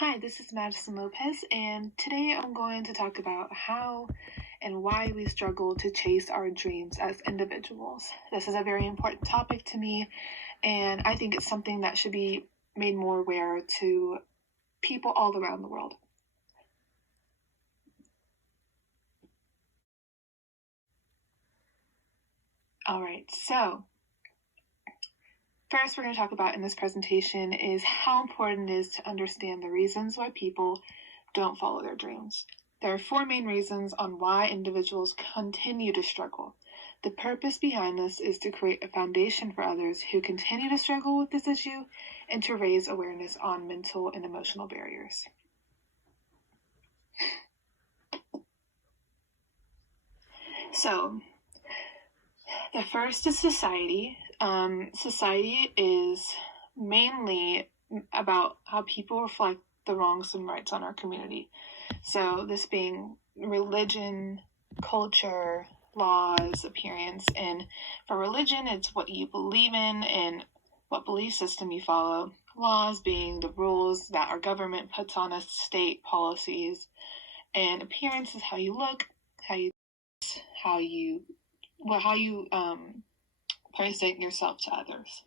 Hi, this is Madison Lopez, and today I'm going to talk about how and why we struggle to chase our dreams as individuals. This is a very important topic to me, and I think it's something that should be made more aware to people all around the world. All right, so first we're going to talk about in this presentation is how important it is to understand the reasons why people don't follow their dreams. There are four main reasons on why individuals continue to struggle. The purpose behind this is to create a foundation for others who continue to struggle with this issue and to raise awareness on mental and emotional barriers. So, the first is society. Society is mainly about how people reflect the wrongs and rights on our community. So, this being religion, culture, laws, appearance, and for religion, it's what you believe in and what belief system you follow. Laws being the rules that our government puts on us, state policies, and appearance is how you look, how you present yourself to others.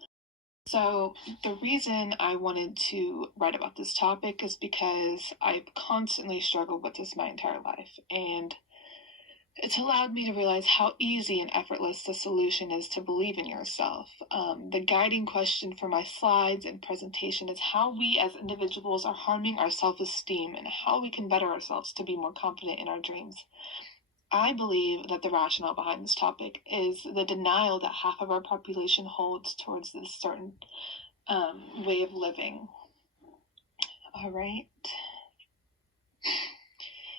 So the reason I wanted to write about this topic is because I've constantly struggled with this my entire life, and it's allowed me to realize how easy and effortless the solution is to believe in yourself. The guiding question for my slides and presentation is how we as individuals are harming our self-esteem and how we can better ourselves to be more confident in our dreams. I believe that the rationale behind this topic is the denial that half of our population holds towards this certain way of living. All right.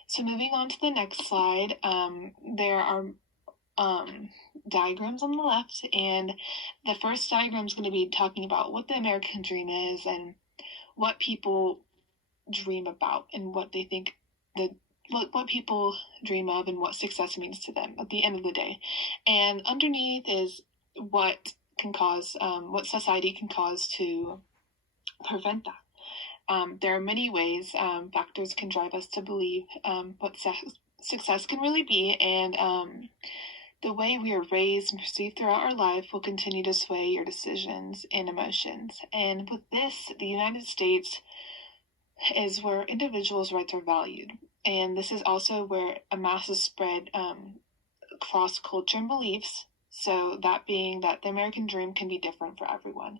So moving on to the next slide, there are diagrams on the left, and the first diagram is going to be talking about what the American dream is and what people dream about and what they think what people dream of and what success means to them at the end of the day. And underneath is what can cause, what society can cause to prevent that. There are many ways factors can drive us to believe what success can really be, and the way we are raised and perceived throughout our life will continue to sway your decisions and emotions. And with this, the United States is where individuals' rights are valued. And this is also where a mass is spread across culture and beliefs. So that being that the American dream can be different for everyone.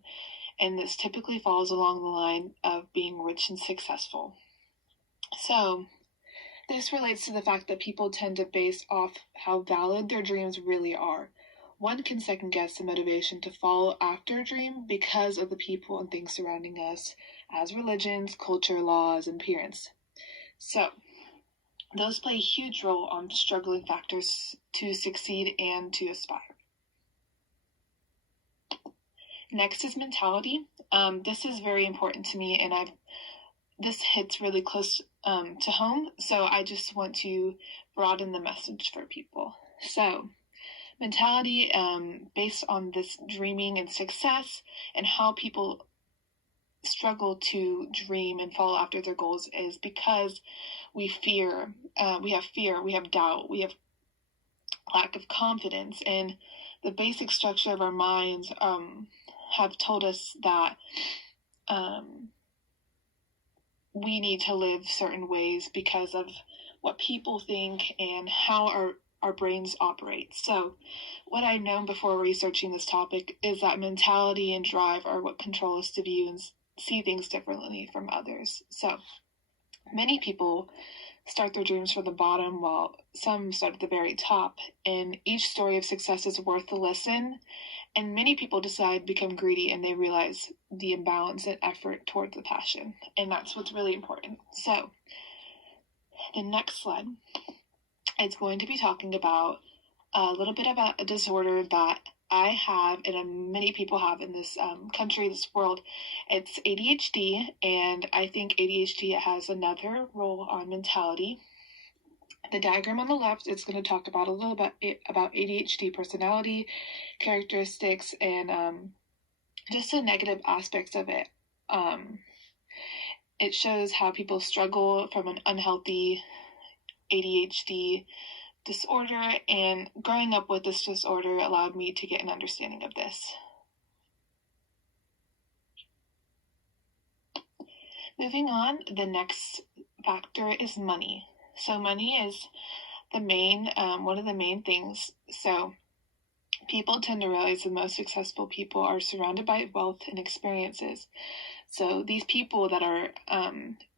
And this typically falls along the line of being rich and successful. So this relates to the fact that people tend to base off how valid their dreams really are. One can second guess the motivation to follow after a dream because of the people and things surrounding us as religions, culture, laws, and appearance. So those play a huge role on struggling factors to succeed and to aspire. Next is mentality. This is very important to me, and this hits really close to home, so I just want to broaden the message for people. So mentality based on this dreaming and success and how people struggle to dream and follow after their goals is because we have doubt, we have lack of confidence, and the basic structure of our minds have told us that we need to live certain ways because of what people think and how our brains operate. So what I've known before researching this topic is that mentality and drive are what control us to view and see things differently from others. So many people start their dreams from the bottom while some start at the very top, and each story of success is worth a listen. And many people decide become greedy and they realize the imbalance in effort towards the passion. And that's what's really important. So the next slide is going to be talking about a little bit about a disorder that I have and many people have in this country, this world. It's ADHD, and I think ADHD has another role on mentality. The diagram on the left is going to talk about a little bit about ADHD personality characteristics and just the negative aspects of it. it shows how people struggle from an unhealthy ADHD disorder, and growing up with this disorder allowed me to get an understanding of this. Moving on, the next factor is money. So money is the main, one of the main things. So people tend to realize the most successful people are surrounded by wealth and experiences. So these people that are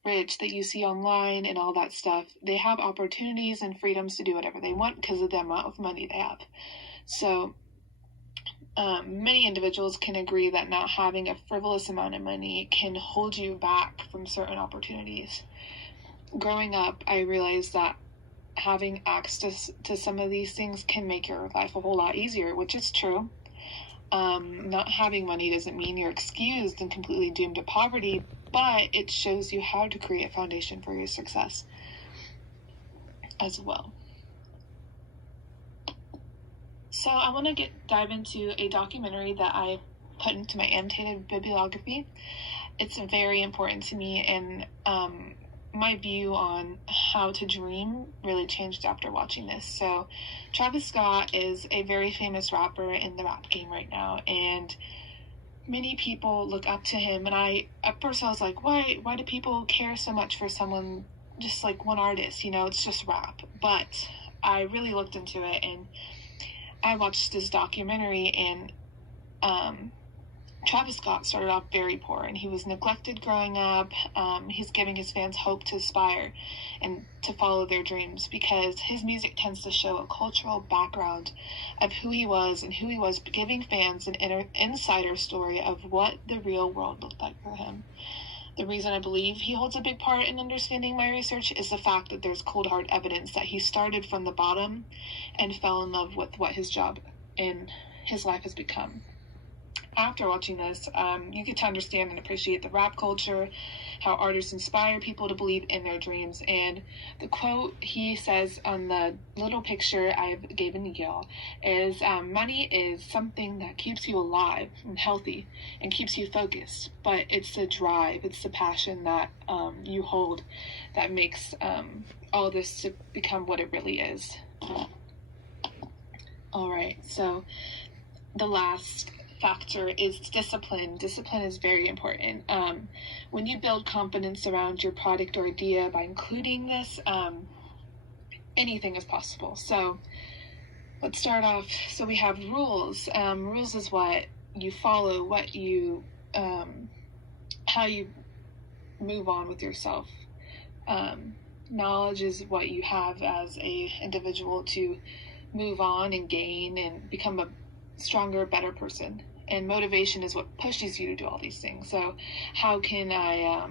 rich, that you see online and all that stuff, they have opportunities and freedoms to do whatever they want because of the amount of money they have. So many individuals can agree that not having a frivolous amount of money can hold you back from certain opportunities. Growing up, I realized that having access to some of these things can make your life a whole lot easier, which is true. Not having money doesn't mean you're excused and completely doomed to poverty, but it shows you how to create a foundation for your success as well. So I want to dive into a documentary that I put into my annotated bibliography. It's very important to me, and my view on how to dream really changed after watching this. So Travis Scott is a very famous rapper in the rap game right now, and many people look up to him. And at first I was like, why do people care so much for someone, just like one artist? It's just rap. But I really looked into it, and I watched this documentary, and Travis Scott started off very poor, and he was neglected growing up. He's giving his fans hope to aspire and to follow their dreams, because his music tends to show a cultural background of who he was, giving fans an insider story of what the real world looked like for him. The reason I believe he holds a big part in understanding my research is the fact that there's cold hard evidence that he started from the bottom and fell in love with what his job in his life has become. After watching this, you get to understand and appreciate the rap culture, how artists inspire people to believe in their dreams. And the quote he says on the little picture I've given y'all is, money is something that keeps you alive and healthy and keeps you focused, but it's the drive, it's the passion that you hold that makes all this to become what it really is. All right, so the last factor is discipline. Discipline is very important. When you build confidence around your product or idea by including this, anything is possible. So let's start off. So we have rules. Rules is what you follow, what you, how you move on with yourself. Knowledge is what you have as a individual to move on and gain and become a stronger, better person. And motivation is what pushes you to do all these things. So how can I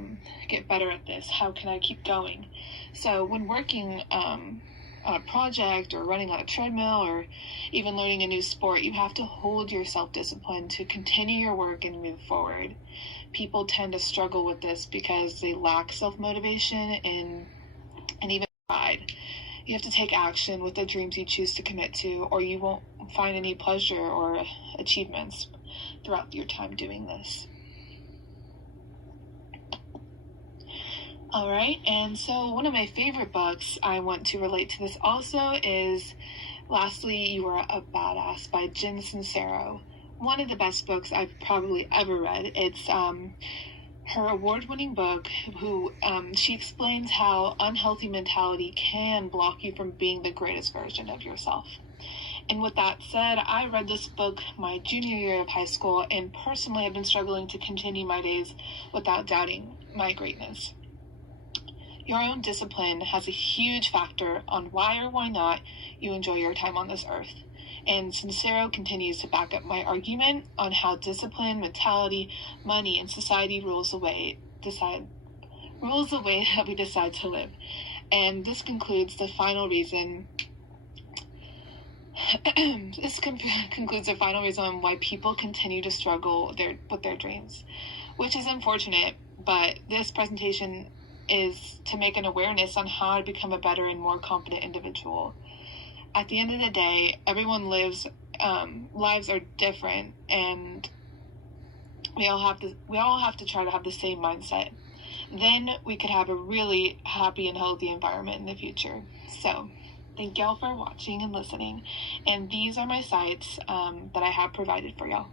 get better at this? How can I keep going? So when working on a project or running on a treadmill or even learning a new sport, you have to hold your self-discipline to continue your work and move forward. People tend to struggle with this because they lack self-motivation and even pride. You have to take action with the dreams you choose to commit to, or you won't find any pleasure or achievements throughout your time doing this. All right, and so one of my favorite books I want to relate to this also is Lastly, You Are a Badass by Jen Sincero. One of the best books I've probably ever read. It's her award-winning book. She explains how unhealthy mentality can block you from being the greatest version of yourself. And with that said, I read this book my junior year of high school, and personally I've been struggling to continue my days without doubting my greatness. Your own discipline has a huge factor on why or why not you enjoy your time on this earth. And Sincero continues to back up my argument on how discipline, mentality, money, and society rules the way that we decide to live. And this concludes the final reason on why people continue to struggle with their dreams, which is unfortunate, but this presentation is to make an awareness on how to become a better and more confident individual. At the end of the day, everyone lives are different, and we all have to try to have the same mindset. then we could have a really happy and healthy environment in the future. So thank y'all for watching and listening. And these are my sites that I have provided for y'all.